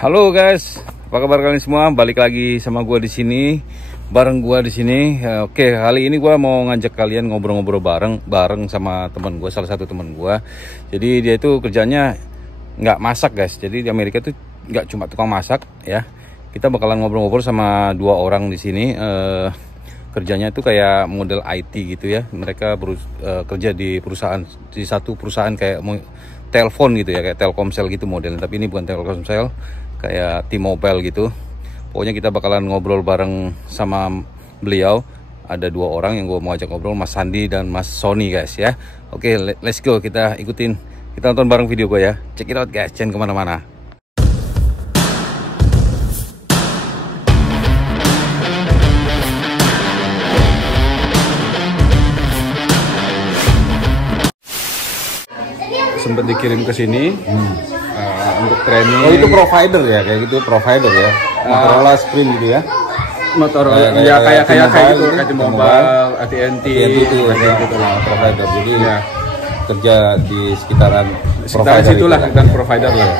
Halo guys, apa kabar kalian semua? Balik lagi sama gua di sini, bareng gua di sini. Oke, kali ini gua mau ngajak kalian ngobrol-ngobrol bareng sama teman gua, salah satu teman gua. Jadi dia itu kerjanya nggak masak guys. Jadi di Amerika itu nggak cuma tukang masak ya. Kita bakalan ngobrol-ngobrol sama dua orang di sini. Kerjanya itu kayak model IT gitu ya. Mereka kerja di satu perusahaan kayak telepon gitu ya, kayak Telkomsel gitu modelnya. Tapi ini bukan Telkomsel, kayak T-Mobile gitu. Pokoknya kita bakalan ngobrol bareng sama beliau. Ada dua orang yang gue mau ajak ngobrol, Mas Sandi dan Mas Sony guys ya. Oke, let's go, kita ikutin, kita nonton bareng video gue ya. Check it out guys, jangan kemana-mana. Sempat dikirim ke sini untuk training. Oh, itu provider ya, kayak gitu, provider ya. Motorola Sprint gitu ya. Motorola ya, kayak gitu, kayak T-Mobile, AT&T itu kayak gitu lah, provider. Jadi ya kerja di sekitaran situlah kan provider lah.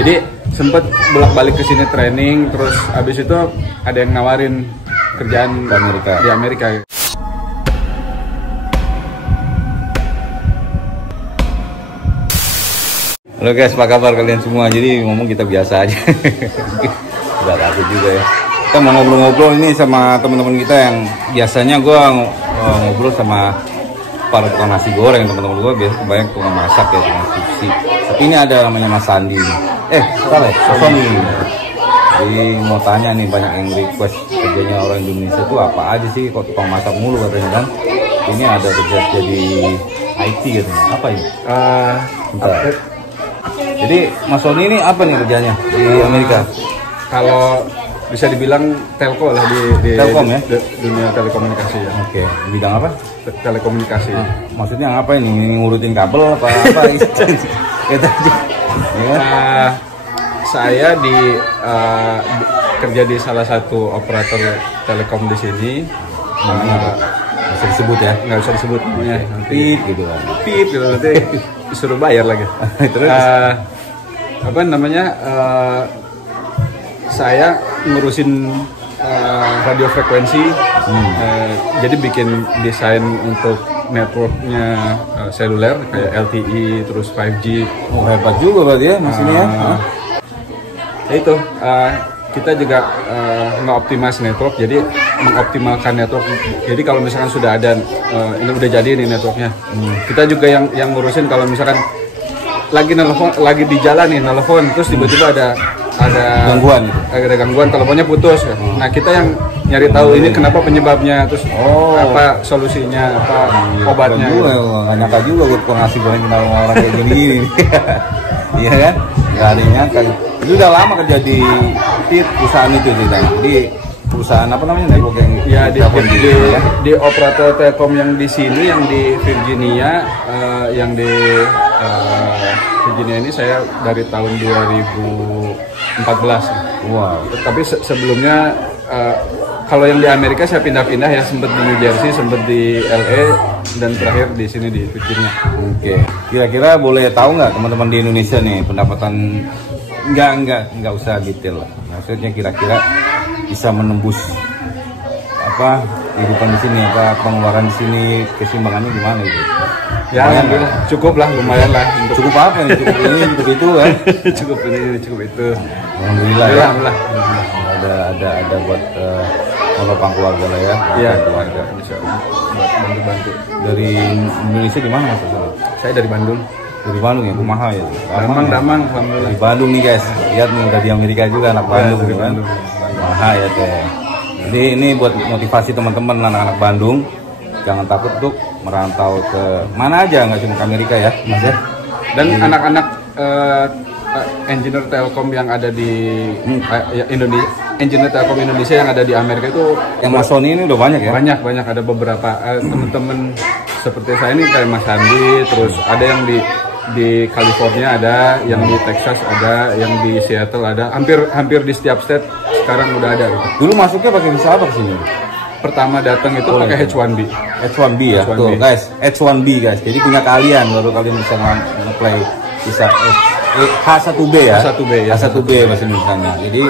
Jadi sempat bolak-balik ke sini training, terus abis itu ada yang nawarin kerjaan di Amerika. Halo guys, apa kabar kalian semua? Jadi ngomong kita biasa aja. Gak takut juga ya. Kita mau ngobrol-ngobrol ini sama teman-teman kita yang biasanya gue ngobrol sama para tukang nasi goreng. Teman-teman gue biasa kebanyakan tukang masak ya, tukang sushi. Tapi ini ada namanya Mas Sandi. Salah ya? Sony. Jadi mau tanya nih, banyak yang request kerjanya orang Indonesia tuh apa aja sih? Kok tukang masak mulu katanya kan? Ini ada kerja jadi IT katanya. Apa ini? Jadi Mas Sony ini apa nih kerjanya di Amerika? Kalau bisa dibilang telco lah di Telkom ya? Dunia telekomunikasi ya. Oke, bidang apa? Telekomunikasi. Maksudnya apa ini? Ngurutin kabel apa gitu aja. Saya kerja di salah satu operator telekom di sini. Nggak bisa disebut ya? Nggak bisa disebut namanya. Pip gitu kan? Pip gitu, nanti disuruh bayar lagi. Terus apa namanya? Saya ngurusin radio frekuensi, jadi bikin desain untuk networknya seluler kayak LTE, terus 5G. Oh, hebat juga berarti ya mesinnya. Ya itu, kita juga nge-optimize network, jadi mengoptimalkan network. Jadi kalau misalkan sudah ada, ini udah jadi nih networknya, kita juga yang ngurusin kalau misalkan lagi di jalan nih nelfon, terus tiba-tiba ada gangguan, teleponnya putus. Nah, kita yang nyari tahu ini kenapa penyebabnya, terus apa solusinya, apa obatnya. Nggak nyangka juga gue pengasih goreng kenal orang kayak gini. Iya kan? Nggak ada yang nyangka. Itu udah lama kerja di perusahaan itu ceritanya. Di perusahaan apa namanya, network yang ya di operator Telkom yang di sini, yang di Virginia, yang di Virginia ini saya dari tahun 2014. Wow. Tapi sebelumnya kalau yang di Amerika saya pindah-pindah ya, sempat di New Jersey, sempat di LA, dan terakhir di sini di Virginia. Oke. Kira-kira boleh tahu nggak teman-teman di Indonesia nih pendapatan, nggak usah detail lah. Maksudnya kira-kira bisa menembus apa kehidupan di sini, apa pengeluaran di sini, keseimbangannya gimana gitu? Ya, cukup lah, lumayan lah. Cukup apa nih? Cukup ini, cukup itu kan? Cukup ini, cukup itu. Alhamdulillah ya. Ada buat menopang keluarga lah ya. Iya, keluarga. Bisa buat bantu-bantu. Dari Indonesia di mana Mas? Saya dari Bandung. Dari Bandung ya, Kumaha ya. Damang, alhamdulillah. Di Bandung nih guys. Lihat nih, udah di Amerika juga anak Bandung kan. Kumaha ya teh. Jadi ini buat motivasi teman-teman anak-anak Bandung. Jangan takut untuk merantau ke mana aja, nggak cuma ke Amerika ya, Mas ya. Dan anak-anak engineer Telkom yang ada di Indonesia, engineer Telkom Indonesia yang ada di Amerika itu, yang Mas Sony ini udah banyak ya? Banyak, ada beberapa teman-teman seperti saya ini kayak Mas Sandi, terus ada yang di California ada, yang di Texas ada, yang di Seattle ada, hampir di setiap state sekarang udah ada gitu. Dulu masuknya pakai visa apa sih? Pertama datang itu pakai H1B. H1B ya, tuh guys, H1B guys. Jadi punya kalian, baru kalian bisa nge-play visa H1B ya. H1B ya. H1B bahasa Indonesianya. Jadi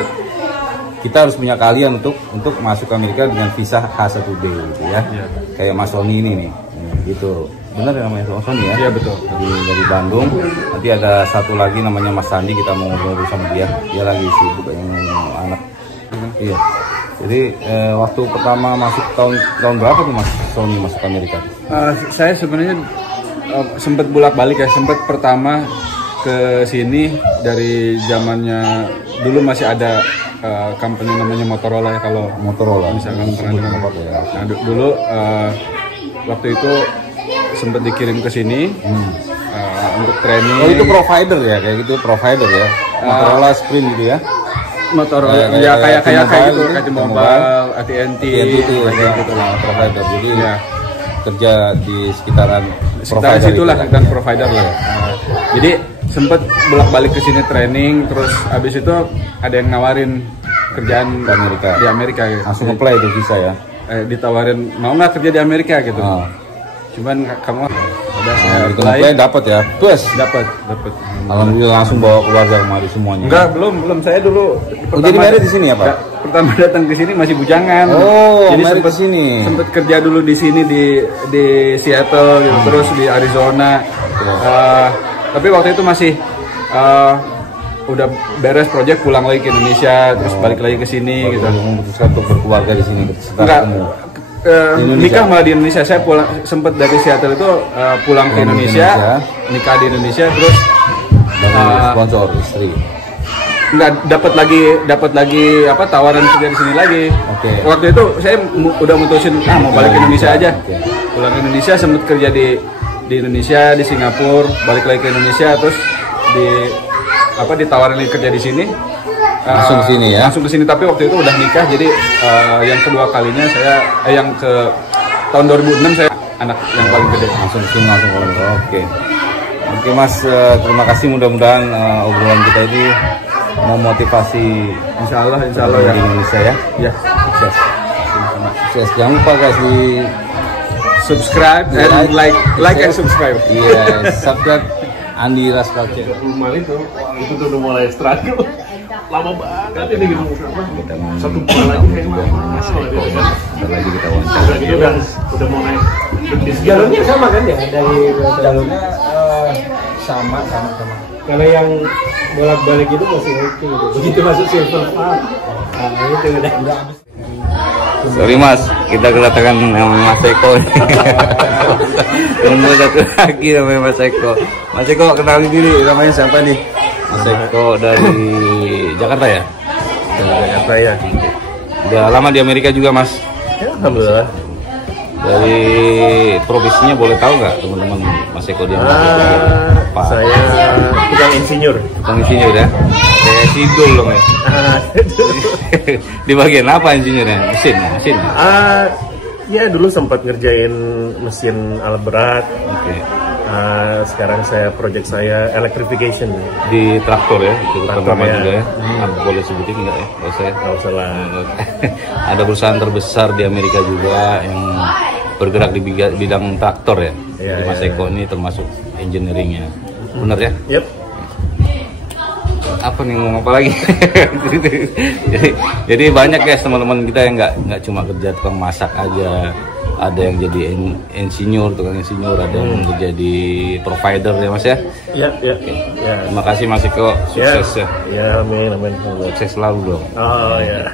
kita harus punya keahlian untuk masuk ke Amerika dengan visa H1B gitu ya. Kayak Mas Sony ini nih. Gitu. Benar ya namanya Sony ya? Iya betul. Dari Bandung. Nanti ada satu lagi namanya Mas Sandi, kita mau ngobrol sama dia. Dia lagi sibuk kayaknya anak. Iya. Jadi waktu pertama masuk tahun berapa tuh Mas Sony masuk ke Amerika? Saya sebenarnya sempat bolak-balik ya. Sempat pertama ke sini dari zamannya dulu masih ada company namanya Motorola ya, kalau Motorola misalkan pernah dengar. Nah, dulu waktu itu sempat dikirim ke sini untuk training. Oh itu provider ya, kayak gitu provider ya. Motorola Sprint gitu ya. Motorola ya kayak gitu, kayak T-Mobile, AT&T itu kayak gitu lah provider. Jadi ya kerja di sekitaran provider situlah gitu, dan provider lah. Jadi sempat bolak-balik ke sini training, terus abis itu ada yang nawarin kerjaan di Amerika gitu. Langsung apply itu visa ya. Ditawarin mau nggak kerja di Amerika gitu. Cuman kamu udah apply dapat ya. Terus dapat. Alhamdulillah langsung bawa keluarga kemari semuanya. Enggak, belum. Saya dulu jadi married di sini ya, Pak? Pertama datang ke sini masih bujangan. Oh, jadi sempet sini. Sempet kerja dulu di sini di Seattle gitu, terus di Arizona. Tapi waktu itu masih udah beres project, pulang lagi ke Indonesia, terus balik lagi ke sini gitu. Memutuskan untuk berkeluarga di sini Enggak, nikah malah di Indonesia. Saya pulang sempet dari Seattle itu pulang ke Indonesia, nikah di Indonesia, terus sponsor istri. Enggak dapat lagi apa tawaran kerja di sini lagi. Waktu itu saya udah mutusin mau balik ke Indonesia aja. Pulang ke Indonesia, sempet kerja di Indonesia, di Singapura, balik lagi ke Indonesia, terus ditawarin kerja di sini. Langsung ke sini ya. Langsung ke sini, tapi waktu itu udah nikah, jadi yang kedua kalinya saya yang ke tahun 2006 saya anak yang paling gede. Langsung ke sini langsung ke Oke Mas, terima kasih, mudah-mudahan obrolan kita ini memotivasi insya Allah ya di Indonesia ya. Ya, sukses. Jangan lupa guys di subscribe and like and subscribe. Iya, subscribe Andi Ras Culture. Itu tuh udah mulai struggle. Lama banget ini gitu. Satu bulan lagi kayak lagi kita wawancara. Gitu udah mau naik. Jalurnya sama kan ya, dari jalurnya sama. Kalau yang bolak-balik itu masih oke gitu. Begitu masuk Silver Farm, itu udah habis. Sorry Mas, kita kedatangan Mas Eko. Temen satu lagi namanya Mas Eko. Mas Eko, kenalin diri, namanya siapa nih? Mas Eko dari Jakarta ya? Dari Jakarta ya. Udah lama di Amerika juga Mas? Ya, alhamdulillah. Dari profesinya boleh tahu nggak teman-teman Mas Eko di Amerika? Saya tukang insinyur. Tukang insinyur ya? Kayak sidul dong ya? Di bagian apa insinyurnya? Mesin? Ya dulu sempat ngerjain mesin alat berat. Sekarang project saya electrification di traktor ya, itu pertama ya. Juga ya. Aku boleh sebutin nggak ya? Nggak usah lah. Ada perusahaan terbesar di Amerika juga yang bergerak di bidang traktor ya. Jadi Mas Eko ini termasuk engineeringnya, bener ya? Yep. Apa nih, ngomong apa lagi? jadi banyak guys teman-teman kita yang nggak cuma kerja tukang masak aja. Ada yang jadi insinyur, tukang insinyur, ada yang jadi provider ya Mas ya? Iya. Ya. Terima kasih Mas Eko, sukses ya. Ya, amin. Sukses selalu dong. Oh ya.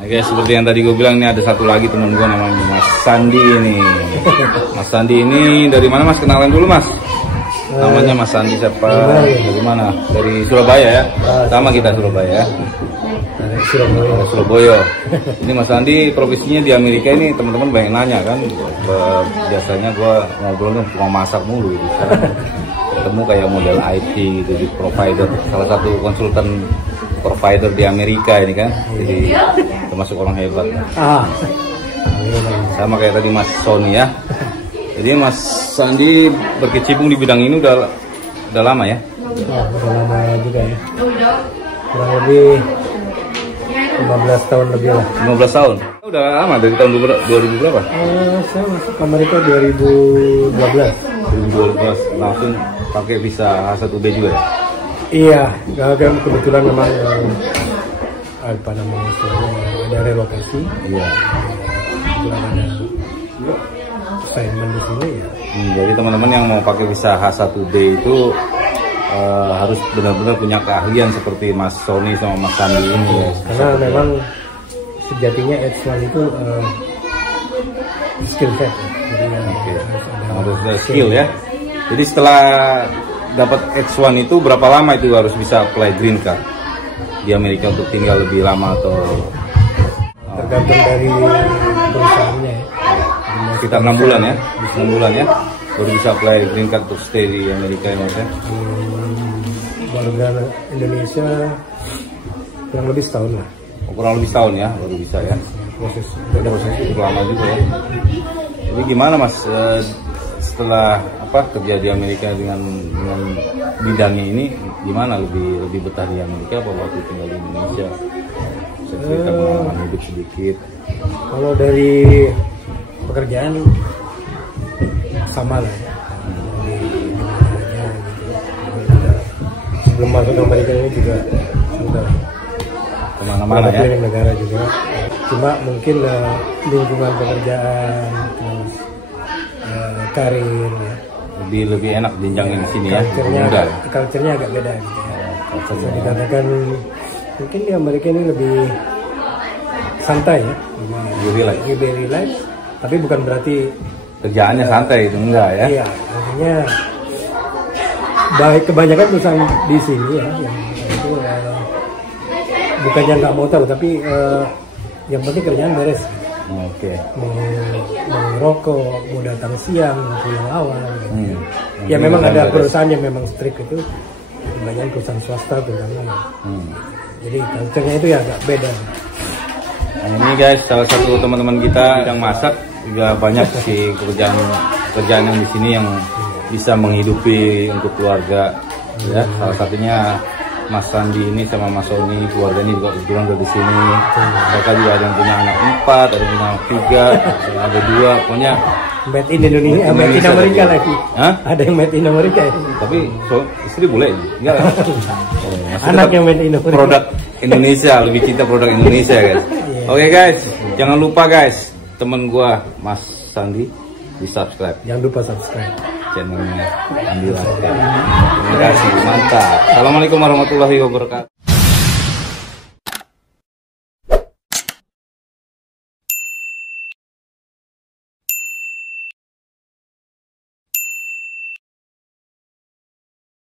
Nah, guys, seperti yang tadi gue bilang, ini ada satu lagi teman gue namanya Mas Sandi ini. Mas Sandi ini dari mana Mas? Kenalan dulu Mas. Namanya Mas Sandi siapa? Dari mana? Dari Surabaya ya? Sama kita Surabaya ya? Surabaya. Ini Mas Andi profesinya di Amerika ini, teman-teman banyak nanya kan. Biasanya gue ngobrol cuma masak mulu gitu. Sekarang ketemu kayak model IT gitu, di provider, salah satu konsultan provider di Amerika ini kan. Jadi termasuk orang hebat. Sama kayak tadi Mas Sony ya. Jadi Mas Sandi berkecimpung di bidang ini udah lama ya? Udah lama juga ya. Kurang lebih 15 tahun lebih lah. 15 tahun. Udah lama dari tahun 2000 berapa? Saya masuk ke Amerika 2012. 2012 langsung pakai visa H1B juga ya? Iya, kan kebetulan memang apa namanya istilahnya ada relokasi. Iya. Kebetulan ada assignment di sini ya. Jadi teman-teman yang mau pakai visa H1B itu harus benar-benar punya keahlian seperti Mas Sony sama Mas Sandi ini ya. Karena memang sejatinya H1 itu skill set. Jadi harus ada skill ya. Jadi setelah dapat H1 itu berapa lama itu harus bisa apply green card di Amerika untuk tinggal lebih lama atau tergantung dari perusahaannya ya. Sekitar 6 bulan ya, 6 bulan ya baru bisa apply green card untuk stay di Amerika ya Mas ya. Warga Indonesia kurang lebih setahun lah. Kurang lebih setahun ya baru bisa ya. Proses Cukup lama juga ya. Jadi gimana Mas setelah kerja di Amerika dengan bidangnya ini gimana, lebih betah di Amerika apa waktu tinggal di Indonesia? Bisa cerita pengalaman hidup sedikit. Kalau dari pekerjaan sama lah ya. Sebelum masuk ke Amerika ini juga sudah Kemana-mana ya? keliling negara juga. Cuma mungkin lingkungan pekerjaan terus karir ya. Lebih enak jenjangin di sini ya. Culture-nya agak beda gitu ya. Bisa dikatakan mungkin di Amerika ini lebih santai ya. Lebih relax. Tapi bukan berarti kerjaannya santai itu enggak ya? Iya, artinya baik kebanyakan perusahaan di sini ya yang itu bukannya nggak mau tahu tapi yang penting kerjaan beres. Oke. Mau ngerokok, mau datang siang, mau pulang awal. Gitu. Ya memang ada perusahaan yang memang strict itu, banyak perusahaan swasta terutama. Jadi culture-nya itu ya agak beda. Nah, ini guys salah satu teman-teman kita yang masak juga banyak sih kerjaan yang di sini yang bisa menghidupi untuk keluarga ya. Salah satunya Mas Sandi ini sama Mas Sony, keluarga ini juga kebetulan dari sini. Mereka juga ada yang punya anak 4, ada yang punya anak 3, ada 2, pokoknya made in Indonesia, made in Amerika lagi. Hah? Ada yang made in Amerika ya. Tapi istri boleh enggak kan? Anak yang made in Amerika. Produk Indonesia, lebih cinta produk Indonesia guys. Oke guys, jangan lupa guys, temen gua Mas Sandi di subscribe. Jangan lupa subscribe channelnya Andi Laska. Terima kasih, mantap. Assalamualaikum warahmatullahi wabarakatuh.